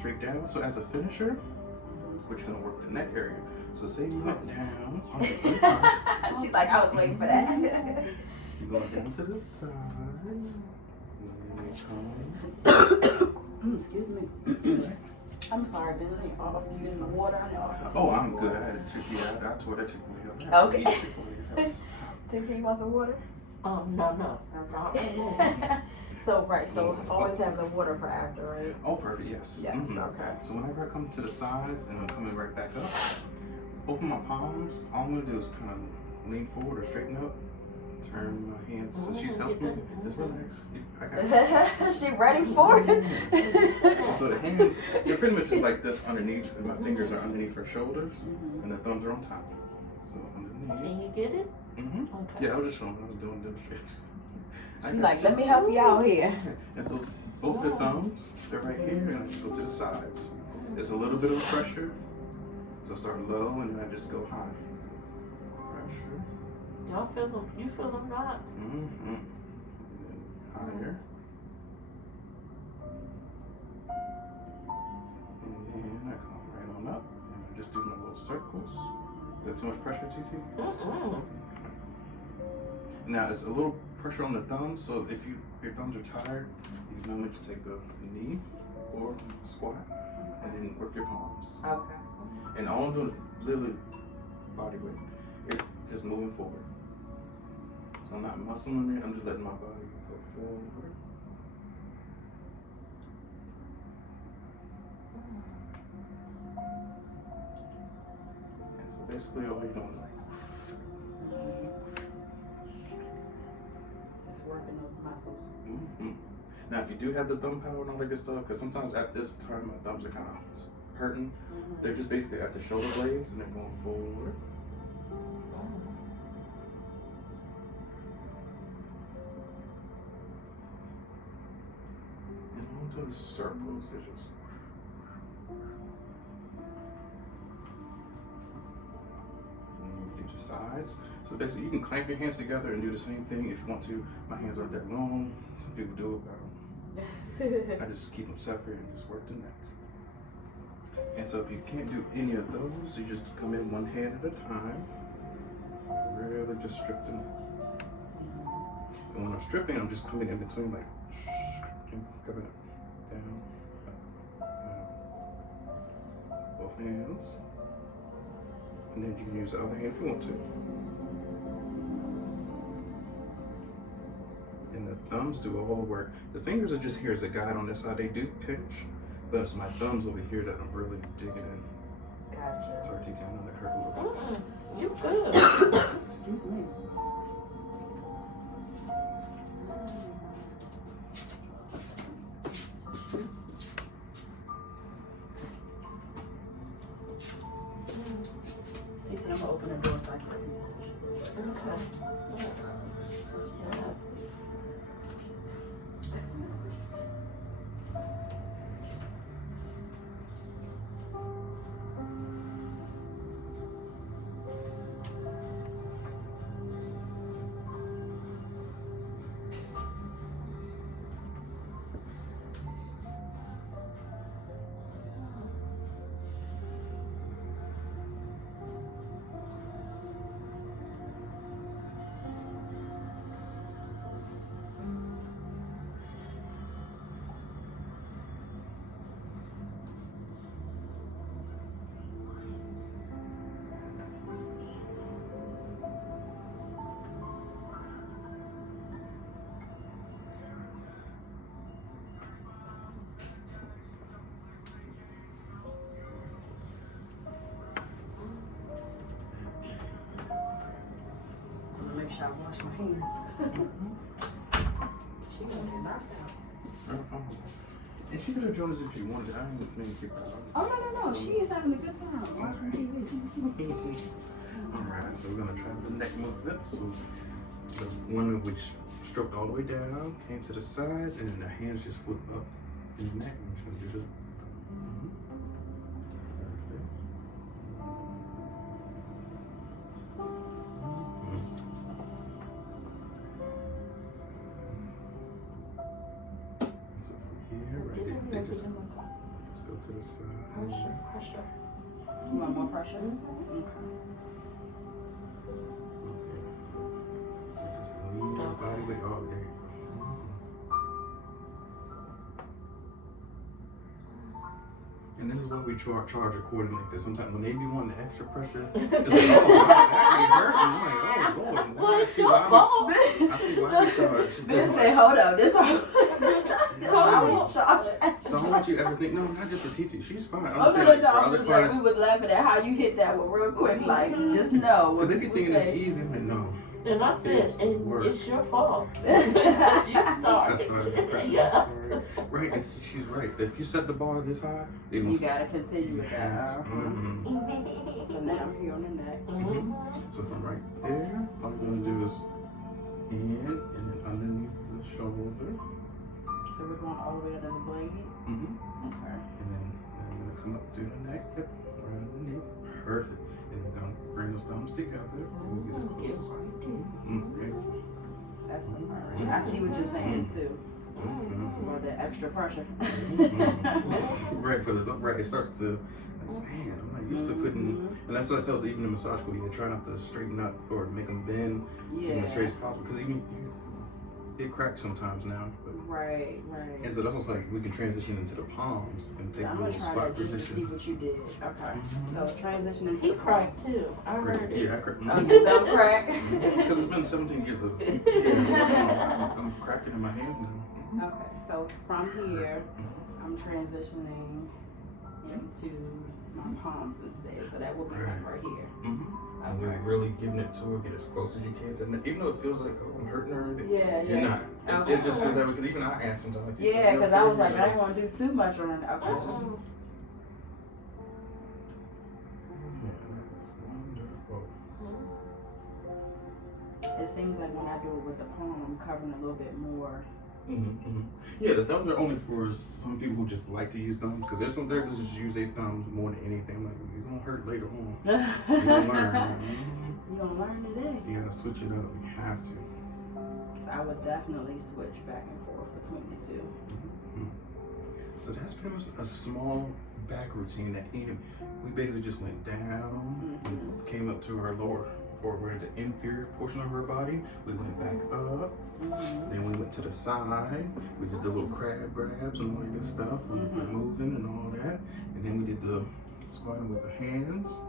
straight down. So as a finisher, we're just gonna work the neck area. So say you went down on the front. She's like, I was waiting for that. You go down to the sides. Excuse me. I'm sorry, didn't I offer you in the water? Oh, I'm good. I had a chicken. I tore that chicken. Okay. Dixie, you want some water? No. So, right, so always have the water for after, right? Oh, perfect, yes. Yes, okay. So whenever I come to the sides and I'm coming right back up, both of my palms, all I'm gonna do is kind of lean forward or straighten up, turn my hands, so she's helping me. Just relax. I got you. She ready for it? So the hands, they're pretty much just like this underneath, and my fingers are underneath her shoulders, and the thumbs are on top. So underneath. Can you get it? Okay. Yeah, I was just showing, I was doing a demonstration. She's like, let me help you out here. And so both of the thumbs, they're right here, and I just go to the sides. It's a little bit of pressure, so start low, and then I just go high. Pressure. Y'all feel them? You feel them rocks? And higher. And then I come right on up, and I just do my little circles. Is that too much pressure, TT? Now it's a little pressure on the thumbs, so if your thumbs are tired, you can normally just take a knee or squat and then work your palms. Okay. And all I'm doing is literally body weight. It's just moving forward. So I'm not muscling it, I'm just letting my body go forward. And so basically all you're doing is like working those muscles. Now, if you do have the thumb power and all that good stuff, because sometimes at this time my thumbs are kind of hurting, they're just basically at the shoulder blades and they're going forward. And I'm doing circles. It's just. And you do the sides. So basically, you can clamp your hands together and do the same thing if you want to. My hands aren't that long. Some people do it. I just keep them separate and just work the neck. And so if you can't do any of those, you just come in one hand at a time. Really just strip the neck. And when I'm stripping, I'm just coming in between, like, and coming up, down, up. Both hands. And then you can use the other hand if you want to. And the thumbs do all the work. The fingers are just here as a guide on this side. They do pinch, but it's my thumbs over here that I'm really digging in. Gotcha. Sorry, TT, I know that hurt a little bit. You good. Excuse me. I'm gonna open the door so I can get these tissues. Okay. Yes. Make sure I wash my hands. She gonna get knocked out. And she could have joined us if she wanted. I didn't mean to keep her out. Oh no, she is having a good time watching TV. Alright, so we're gonna try the neck movements. So the one which stroked all the way down, came to the sides, and then the hands just flip up in the neck. I'm just gonna do this. Just go to the side. Pressure. You want more pressure? Mhm. Okay. So just lean your body weight all day. And this is why we charge accordingly, because sometimes when they be wanting the extra pressure, it's like, oh, that ain't hurting. I'm like, oh, Lord. Now Well, I it's see your why fault. I see why we charge. Ben say, hold up, this one. Yeah, I will charge. so I don't want you to ever think, no, not just for TT. She's fine. I'm Oh, just no, saying, no, like, for I'm other just like, we clients, was laughing at how you hit that one real quick, like, just know. because they when be people thinking it's say- easy. I'm like, no. And I said, It's and work. it's your fault. Because you I started. started the pressure. Yeah. Sorry. Right, and she's right. If you set the bar this high, they You will gotta continue with that. Mm-hmm. So now I'm here on the neck. Mhm. So from right there, all you're gonna do is in and then underneath the shoulder. So we're going all the way under the blade. Mm-hmm. Okay. And then I'm gonna come up through the neck, yep, right underneath. Perfect. And we're gonna bring those thumbs together. We'll get as close as okay. That's the part. I see what you're saying too. Mm-hmm. About that extra pressure. Mm-hmm. Right, for the right, it starts to like, man, I'm not used to putting, and that's what I tell even the massage school, you try not to straighten up or make them bend, keep them as straight as possible, because even it cracks sometimes now. But, Right. and so that's what's like we can transition into the palms and take I'm a gonna little try spot that just to see position. what you did. Okay. Mhm. So transition into He the cracked too. I heard it. Yeah, I crack. Oh, you don't crack? Because it's been 17 years of I'm cracking in my hands now. Okay, so from here, Mhm. I'm transitioning into my palms instead. So that will be like right here. Mm-hmm. And Okay. we're really giving it to her, get as close as you can. To, even though it feels like, oh, I'm hurting her or anything, Yeah, you're not. Okay. It just feels that way, because even I ask sometimes. Like, Yeah, because I was like, I "You didn't want to do too much on it. Okay. Yeah, that's wonderful. It seems like when I do it with the palm, I'm covering a little bit more. Mm-hmm. Yeah, the thumbs are only for some people who just like to use thumbs, because there's some therapists who just use their thumbs more than anything. I'm like, you're going to hurt later on. You're going to learn. You gonna learn today? You got to switch it up. You have to. So I would definitely switch back and forth between the two. Mm-hmm. So that's pretty much a small back routine that we basically just went down and came up to our lower, or we're the inferior portion of our body. We went back up. Then we went to the side. We did the little crab grabs and all that good stuff, moving and all that. And then we did the squatting with the hands.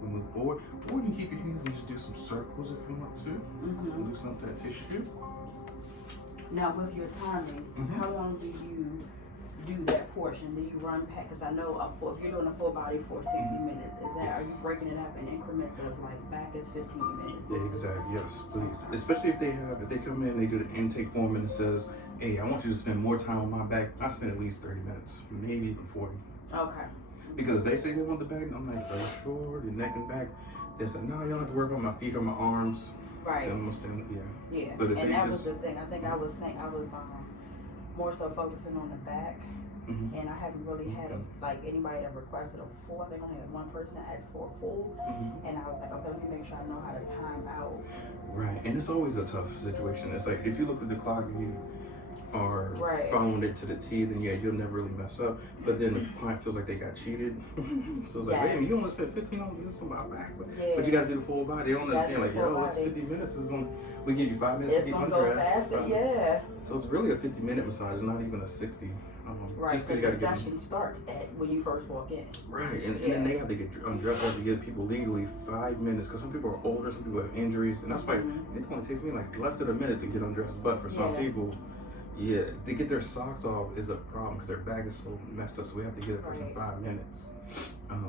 We move forward. Or you can keep your hands and just do some circles if you want to. Loosen up that tissue. Now with your timing, how long do you do that portion? Do you run back? Because I know if you're doing a full body for 60 minutes, are you breaking it up in increments of like back is 15 minutes? Yeah, exactly. Yes, please. Especially if they come in, they do the intake form and it says, hey, I want you to spend more time on my back. I spend at least 30 minutes, maybe even 40. Okay. Because if they say they want the back, I'm like, are you sure? The neck and back. They say, no, you don't have to work on my feet or my arms. Right. Then I'm gonna stand, Yeah. But if And they that just, was the thing. I think I was saying I was more so focusing on the back. And I haven't really had anybody that requested a full. I think only had one person that asked for a full, and I was like, okay, let me make sure I know how to time out. Right, and it's always a tough situation. It's like if you look at the clock and you are following it to the T, then you'll never really mess up. But then the client feels like they got cheated. So it's like, wait a minute, you only spent 15 minutes on my back, but you got to do the full body. They don't understand, like, yo, it's 50 minutes. We give you 5 minutes to It's get gonna go undressed. faster, So it's really a 50-minute massage, not even a 60. Right, just because you gotta the session starts at when you first walk in. Right, and then they have to get undressed. They have to give people legally 5 minutes, because some people are older, some people have injuries, and that's why it only takes me like less than a minute to get undressed. But for some people, to get their socks off is a problem because their back is so messed up. So we have to give that person 5 minutes.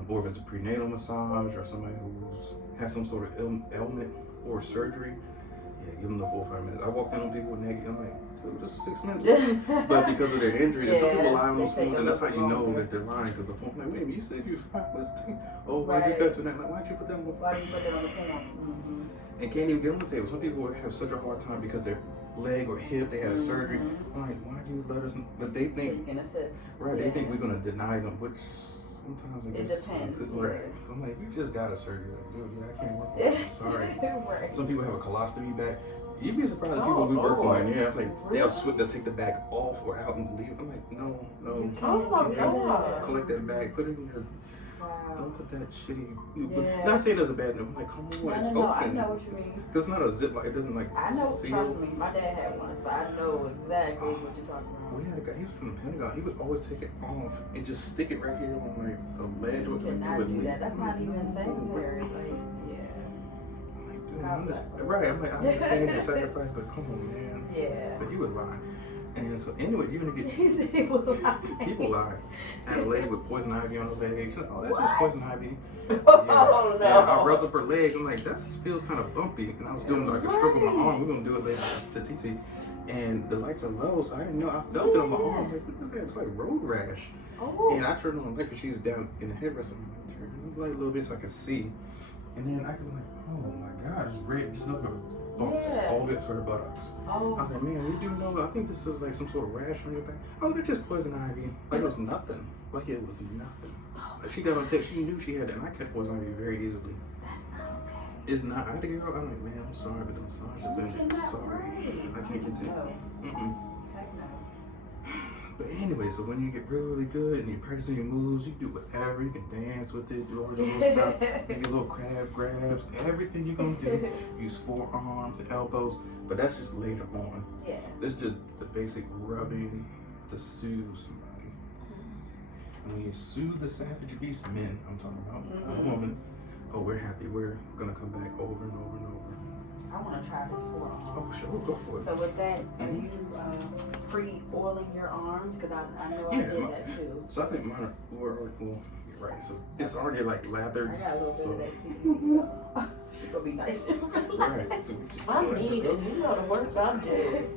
Or if it's a prenatal massage or somebody who has some sort of ailment or surgery, give them the full 5 minutes. I walked in on people with naked, I'm like, dude, this is 6 minutes. But because of their injury, and some people lie on those phones, and that's how you know that they're lying, because the phone, like, wait a minute, you said you was 5, let's take. Oh, I just got to that. Like, why'd you put that on the phone? Why do you put that on the phone? And can't even get on the table. Some people have such a hard time because their leg or hip, they had a surgery. I'm like, why'd you let us? But they think, you can assist. Right, they think we're going to deny them, which sometimes I guess it depends. Right. So I'm like, you just got a surgery. Like, dude, I can't work with you. I'm sorry. Some people have a colostomy back. You'd be surprised at people we work on. Yeah, I was like, they'll take the bag off or out and leave. I'm like, no. You Oh my can't do God. that. Collect that bag, put it in your. Wow. Don't put that shitty. Yeah. Not saying it's a bad thing. I'm like, come on, it's No, I open. know what you mean. Cause it's not a zip, like it doesn't like I know, seal. trust me, my dad had one, so I know exactly what you're talking about. We had a guy. He was from the Pentagon. He would always take it off and just stick it right here on like the ledge. You Like, cannot do that. That's not even sanitary. Like, yeah. I'm like, dude, God bless him. right. I'm like, I understand the sacrifice, but come on, man. Yeah. But he was lying. And so anyway, you're gonna get He said he was people lie. I had a lady with poison ivy on her legs. Oh, that's just poison ivy. Oh no. And I rubbed up her leg. I'm like, that feels kind of bumpy. And I was doing like a stroke of my arm. We're gonna do it later to TT. And the lights are low, so I didn't know. I felt it on my arm. I'm like, what is that? It's like road rash. Oh. And I turned on the light because she's down in the headrest. I'm like, turn the light a little bit so I can see. And then I was like, oh my God, it's red. Just nothing but bumps all the way up to her buttocks. Oh. I was like, man, we do know. I think this is like some sort of rash on your back. Oh, that's just poison ivy. Like it was nothing. Like it was nothing. Like she got on tape. She knew she had that. And I catch poison ivy very easily. That's not okay. It's not. I had to get her. I'm like, man, I'm sorry, but the massage is You cannot sorry. breathe. I can't continue. No. Heck no. But anyway, so when you get really good and you're practicing your moves, you do whatever. You can dance with it, do all your little stuff, make your little crab grabs, everything you're gonna do. Use forearms and elbows, but that's just later on. Yeah. This is just the basic rubbing to soothe somebody. And when you soothe the savage beast, men, I'm talking about, not a woman, oh, we're happy. We're gonna come back over and over and over. I want to try this forearm. Oh, sure, go for it. So with that, are you pre-oiling your arms? Because I know I did that too. So I think mine were well, you're right. So it's already like lathered. I got a little bit so, of that CBD, so she's gonna be nice. Right. So we just I need it. You know the work I do.